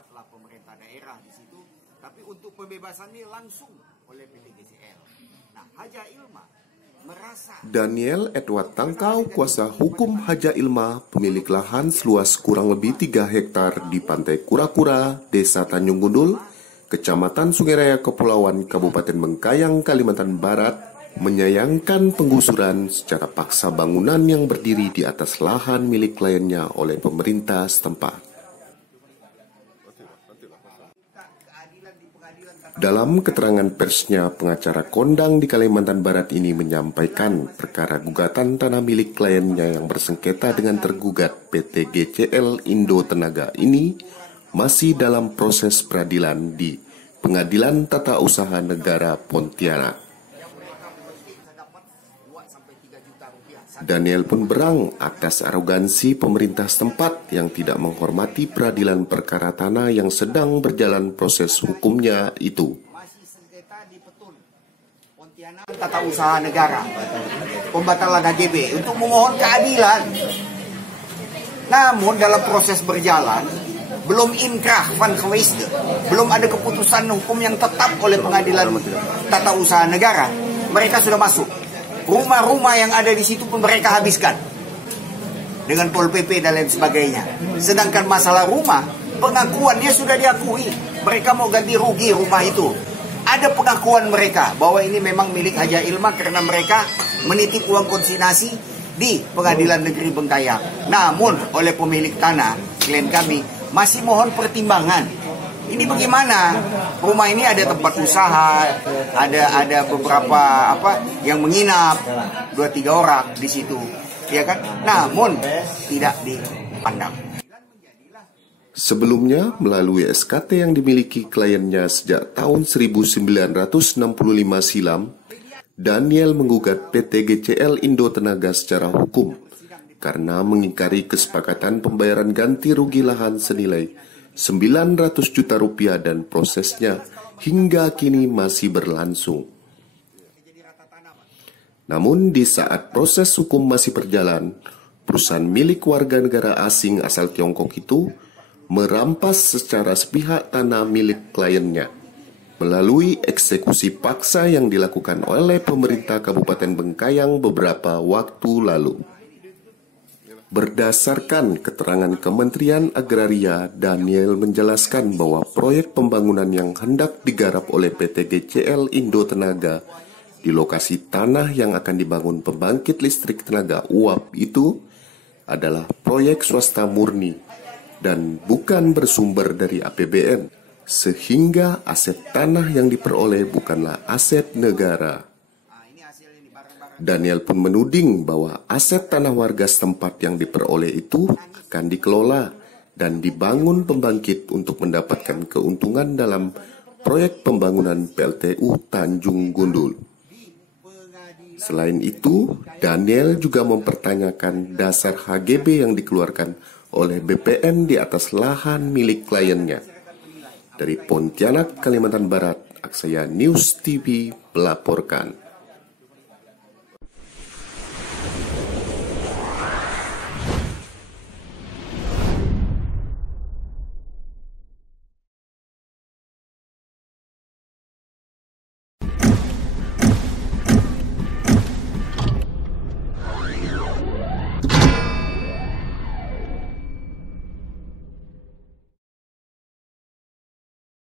terlibatlah pemerintah daerah di situ. Tapi untuk pembebasan ini langsung oleh PT GCL. Nah, Haja Ilma merasa Daniel Edward Tangkau, kuasa hukum Haja Ilma, pemilik lahan seluas kurang lebih 3 hektar di Pantai Kura-Kura, Desa Tanjung Gundul, Kecamatan Sungai Raya Kepulauan, Kabupaten Bengkayang, Kalimantan Barat, menyayangkan penggusuran secara paksa bangunan yang berdiri di atas lahan milik kliennya oleh pemerintah setempat. Dalam keterangan persnya, pengacara kondang di Kalimantan Barat ini menyampaikan perkara gugatan tanah milik kliennya yang bersengketa dengan tergugat PT GCL Indo Tenaga ini masih dalam proses peradilan di Pengadilan Tata Usaha Negara Pontianak. Daniel pun berang atas arogansi pemerintah setempat yang tidak menghormati peradilan perkara tanah yang sedang berjalan proses hukumnya itu. Tata Usaha Negara, pembatalan HGB untuk memohon keadilan. Namun dalam proses berjalan, belum inkrah van geweest, belum ada keputusan hukum yang tetap oleh Pengadilan Tata Usaha Negara. Mereka sudah masuk. Rumah-rumah yang ada di situ pun mereka habiskan dengan Pol PP dan lain sebagainya. Sedangkan masalah rumah, pengakuannya sudah diakui. Mereka mau ganti rugi rumah itu. Ada pengakuan mereka bahwa ini memang milik Haja Ilma karena mereka menitip uang konsignasi di Pengadilan Negeri Bengkayang. Namun oleh pemilik tanah, klien kami, masih mohon pertimbangan. Ini bagaimana? Rumah ini ada tempat usaha, ada beberapa yang menginap 2-3 orang di situ, ya kan? Namun tidak dipandang. Sebelumnya, melalui SKT yang dimiliki kliennya sejak tahun 1965 silam, Daniel menggugat PT GCL Indo Tenaga secara hukum karena mengingkari kesepakatan pembayaran ganti rugi lahan senilai 900 juta rupiah dan prosesnya hingga kini masih berlangsung. Namun di saat proses hukum masih berjalan, perusahaan milik warga negara asing asal Tiongkok itu merampas secara sepihak tanah milik kliennya melalui eksekusi paksa yang dilakukan oleh pemerintah Kabupaten Bengkayang beberapa waktu lalu. Berdasarkan keterangan Kementerian Agraria, Daniel menjelaskan bahwa proyek pembangunan yang hendak digarap oleh PT GCL Indo Tenaga di lokasi tanah yang akan dibangun pembangkit listrik tenaga uap itu adalah proyek swasta murni dan bukan bersumber dari APBN, sehingga aset tanah yang diperoleh bukanlah aset negara. Daniel pun menuding bahwa aset tanah warga setempat yang diperoleh itu akan dikelola dan dibangun pembangkit untuk mendapatkan keuntungan dalam proyek pembangunan PLTU Tanjung Gundul. Selain itu, Daniel juga mempertanyakan dasar HGB yang dikeluarkan oleh BPN di atas lahan milik kliennya. Dari Pontianak, Kalimantan Barat, Aksaya News TV melaporkan.